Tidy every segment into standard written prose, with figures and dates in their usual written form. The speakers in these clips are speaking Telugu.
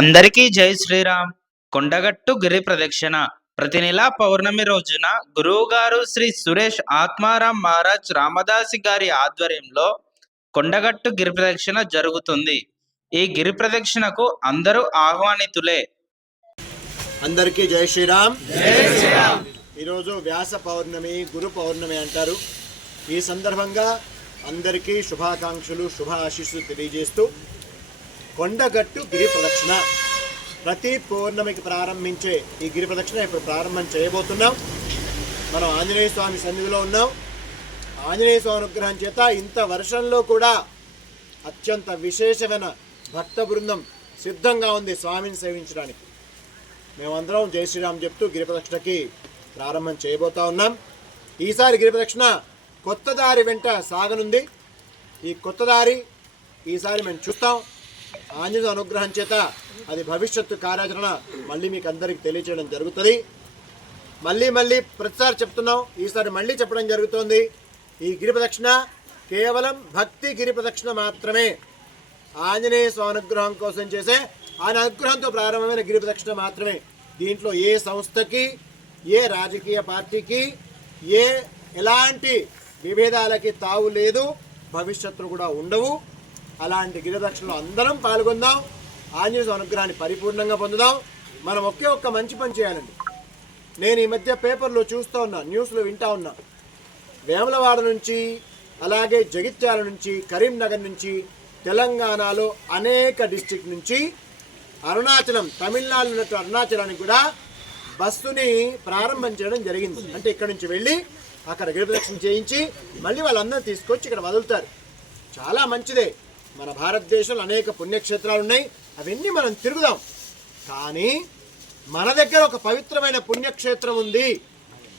అందరికీ జై శ్రీరామ్. కొండగట్టు గిరి ప్రదక్షిణ ప్రతి నెల పౌర్ణమి రోజున గురువుగారు శ్రీ సురేష్ ఆత్మారాం మహారాజ్ రామదాసి గారి ఆధ్వర్యంలో కొండగట్టు గిరి ప్రదక్షిణ జరుగుతుంది. ఈ గిరి ప్రదక్షిణకు అందరూ ఆహ్వానితులే. అందరికీ జై శ్రీరామ్. ఈరోజు వ్యాస పౌర్ణమి, గురు పౌర్ణమి అంటారు. ఈ సందర్భంగా అందరికీ శుభాకాంక్షలు, శుభ ఆశీస్సులు తెలియజేస్తూ కొండగట్టు గిరి ప్రదక్షిణ ప్రతి పౌర్ణమికి ప్రారంభించే ఈ గిరి ప్రదక్షిణ ఇప్పుడు ప్రారంభం చేయబోతున్నాం. మనం ఆంజనేయ స్వామి సన్నిధిలో ఉన్నాం. ఆంజనేయ స్వామి అనుగ్రహం చేత ఇంత వర్షంలో కూడా అత్యంత విశేషమైన భక్త బృందం సిద్ధంగా ఉంది స్వామిని సేవించడానికి. మేమందరం జై శ్రీరామ్ చెప్తూ గిరి ప్రదక్షిణకి ప్రారంభం చేయబోతా ఉన్నాం. ఈసారి గిరి ప్రదక్షిణ కొత్త దారి వెంట సాగనుంది. ఈ కొత్త దారి ఈసారి మేము చూస్తాం. ఆంజనేయ అనుగ్రహం చేత అది భవిష్యత్తు కార్యాచరణ మళ్ళీ మీకు అందరికి తెలియచేయడం జరుగుతుంది. మళ్ళీ ప్రతిసారి చెప్తున్నాం, ఈసారి మళ్ళీ చెప్పడం జరుగుతోంది. ఈ గిరి ప్రదక్షిణ కేవలం భక్తి గిరి ప్రదక్షిణ మాత్రమే. ఆంజనేయ స్వామి అనుగ్రహం కోసం చేసే ఆయన అనుగ్రహంతో ప్రారంభమైన గిరి ప్రదక్షిణ మాత్రమే. దీంట్లో ఏ సంస్థకి, ఏ రాజకీయ పార్టీకి, ఎలాంటి విభేదాలకి తావు లేదు, భవిష్యత్తులు కూడా ఉండవు. అలాంటి గిరి ప్రదక్షిణలో అందరం పాల్గొందాం. ఆంజనేయ స్వామి అనుగ్రహాన్ని పరిపూర్ణంగా పొందుదాం. మనం ఒక్క మంచి పని చేయాలండి. నేను ఈ మధ్య పేపర్లో చూస్తూ ఉన్నా, న్యూస్లో వింటా ఉన్నా, వేములవాడ నుంచి, అలాగే జగిత్యాల నుంచి, కరీంనగర్ నుంచి, తెలంగాణలో అనేక డిస్ట్రిక్ట్ నుంచి అరుణాచలం, తమిళనాడులో ఉన్నట్టు అరుణాచలానికి కూడా బస్సుని ప్రారంభం చేయడం జరిగింది. అంటే ఇక్కడ నుంచి వెళ్ళి అక్కడ గిరి ప్రదక్షిణ చేయించి మళ్ళీ వాళ్ళందరూ తీసుకొచ్చి ఇక్కడ వదులుతారు. చాలా మంచిదే. మన భారతదేశంలో అనేక పుణ్యక్షేత్రాలు ఉన్నాయి, అవన్నీ మనం తిరుగుదాం. కానీ మన దగ్గర ఒక పవిత్రమైన పుణ్యక్షేత్రం ఉంది.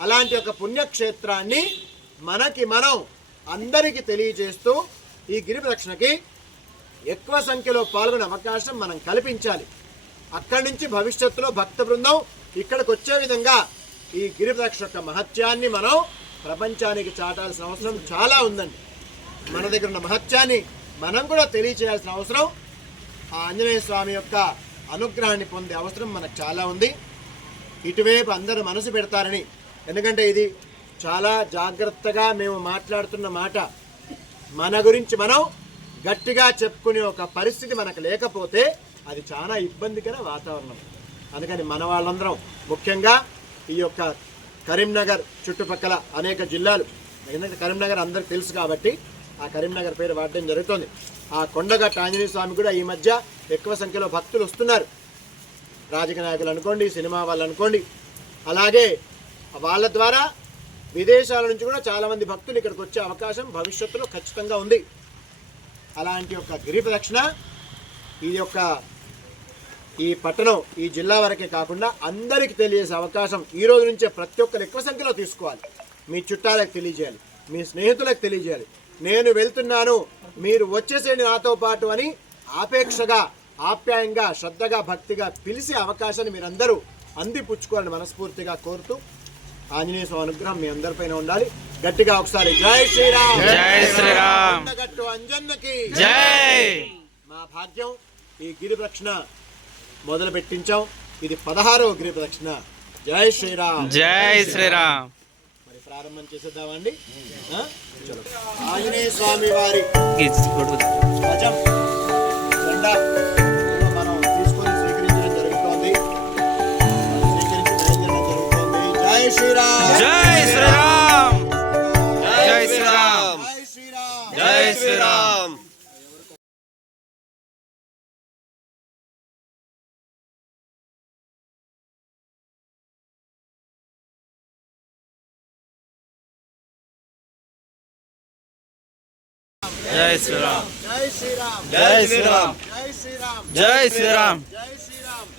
అలాంటి ఒక పుణ్యక్షేత్రాన్ని మనం అందరికీ తెలియజేస్తూ ఈ గిరి ప్రదక్షిణకి ఎక్కువ సంఖ్యలో పాల్గొనే అవకాశం మనం కల్పించాలి. అక్కడి నుంచి భవిష్యత్తులో భక్త బృందం ఇక్కడికి వచ్చే విధంగా ఈ గిరి ప్రదక్షిణ యొక్క మహత్యాన్ని మనం ప్రపంచానికి చాటాల్సిన అవసరం చాలా ఉందండి. మన దగ్గర ఉన్న మహత్యాన్ని మనం కూడా తెలియచేయాల్సిన అవసరం, ఆ ఆంజనేయ స్వామి యొక్క అనుగ్రహాన్ని పొందే అవసరం మనకు చాలా ఉంది. ఇటువైపు అందరూ మనసు పెడతారని, ఎందుకంటే ఇది చాలా జాగ్రత్తగా మేము మాట్లాడుతున్న మాట. మన గురించి మనం గట్టిగా చెప్పుకునే ఒక పరిస్థితి మనకు లేకపోతే అది చాలా ఇబ్బందికర వాతావరణం. అందుకని మన వాళ్ళందరం, ముఖ్యంగా ఈ యొక్క కరీంనగర్ చుట్టుపక్కల అనేక జిల్లాలు, ఎందుకంటే కరీంనగర్ అందరికి తెలుసు కాబట్టి ఆ కరీంనగర్ పేరు వాడడం జరుగుతుంది. ఆ కొండగట్టు ఆంజనేయ స్వామి కూడా ఈ మధ్య ఎక్కువ సంఖ్యలో భక్తులు వస్తున్నారు. రాజకీయ నాయకులు అనుకోండి, సినిమా వాళ్ళు అనుకోండి, అలాగే వాళ్ళ ద్వారా విదేశాల నుంచి కూడా చాలామంది భక్తులు ఇక్కడికి వచ్చే అవకాశం భవిష్యత్తులో ఖచ్చితంగా ఉంది. అలాంటి ఒక గిరి ప్రదక్షిణ ఈ పట్టణం, ఈ జిల్లా వరకే కాకుండా అందరికీ తెలియజేసే అవకాశం ఈ రోజు నుంచే ప్రతి ఒక్కరు ఎక్కువ సంఖ్యలో తీసుకోవాలి. మీ చుట్టాలకు తెలియజేయాలి, మీ స్నేహితులకు తెలియజేయాలి. నేను వెళ్తున్నాను, మీరు వచ్చేసేయండి నాతో పాటు అని ఆపేక్షగా, ఆప్యాయంగా, శ్రద్ధగా, భక్తిగా పిలిచే అవకాశాన్ని మీరందరూ అందిపుచ్చుకోవాలని మనస్ఫూర్తిగా కోరుతూ ఆంజనేయ స్వామి అనుగ్రహం మీ అందరిపైన ఉండాలి. గట్టిగా ఒకసారి జై శ్రీరామ్. జై శ్రీరామ్. కొండగట్టు అంజన్నకి జై. మా భాగ్యం ఈ గిరి ప్రదక్షిణ మొదలు పెట్టించాం. ఇది 16వ గిరి ప్రదక్షిణ. జై శ్రీరామ్. జై శ్రీరామ్. మరి ప్రారంభం చేసేద్దామండి. ఆంజనేయ స్వామి వారి గజం, జెండా మనం తీసుకొని స్వీకరించడం జరుగుతోంది. జై శ్రీరామ్. జై శ్రీరామ్. జై శ్రీరామ్. జై శ్రీరామ్. జై శ్రీరామ్. జై శ్రీరామ్. జై శ్రీరామ్. జై శ్రీరామ్.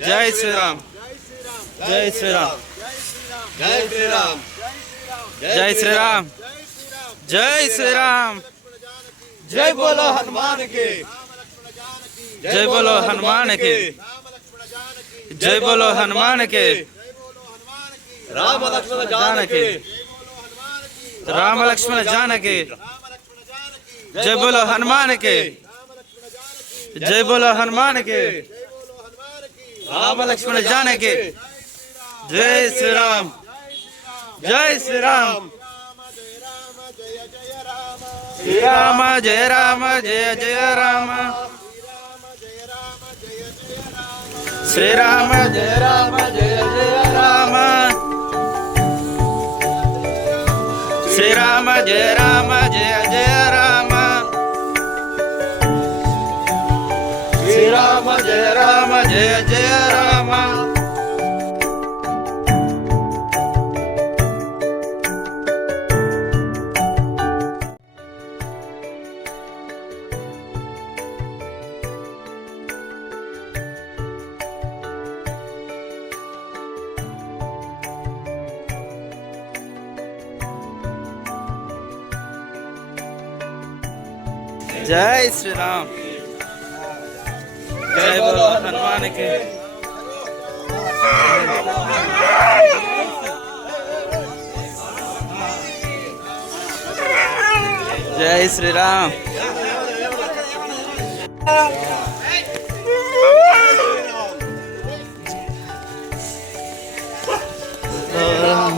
జై శ్రీరామ్. జై శ్రీరామ్. జై శ్రీరామ్. జై శ్రీరామ్. జై శ్రీరామ్. జై శ్రీరామ్. జై శ్రీరామ్. జై బోలో హనుమాన్ కి. జై బోలో హనుమాన్ కి. జై బోలో హనుమాన్ కి. రామ లక్ష్మణ జానకి. రామ లక్ష్మణ జానకి. जय बोलो हनुमान के, जय बोलो हनुमान के, రామ లక్ష్మణ జానకి. జై శ్రీరామ్. జై శ్రీరామ్. శ్రీరామ జయ రామ జయ జయ రామ. శ్రీరామ జయ రామ జయ జయ రామ. శ్రీరామ జయ రామ జయ జయ రామ. శ్రీరామ జయ రామ జయ జయ రామ. जय श्री राम. जय बोलो हनुमान के. जय श्री राम. जय राम.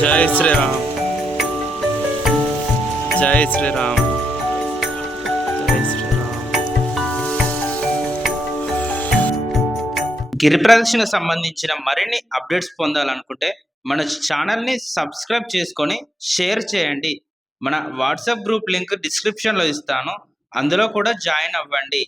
जय श्री राम. जय श्री राम. जय श्री राम. గిరి ప్రదక్షిణ సంబంధించిన మరిన్ని అప్డేట్స్ పొందాలనుకుంటే మన ఛానల్ని సబ్స్క్రైబ్ చేసుకొని షేర్ చేయండి. మన వాట్సాప్ గ్రూప్ లింక్ డిస్క్రిప్షన్లో ఇస్తాను, అందులో కూడా జాయిన్ అవ్వండి.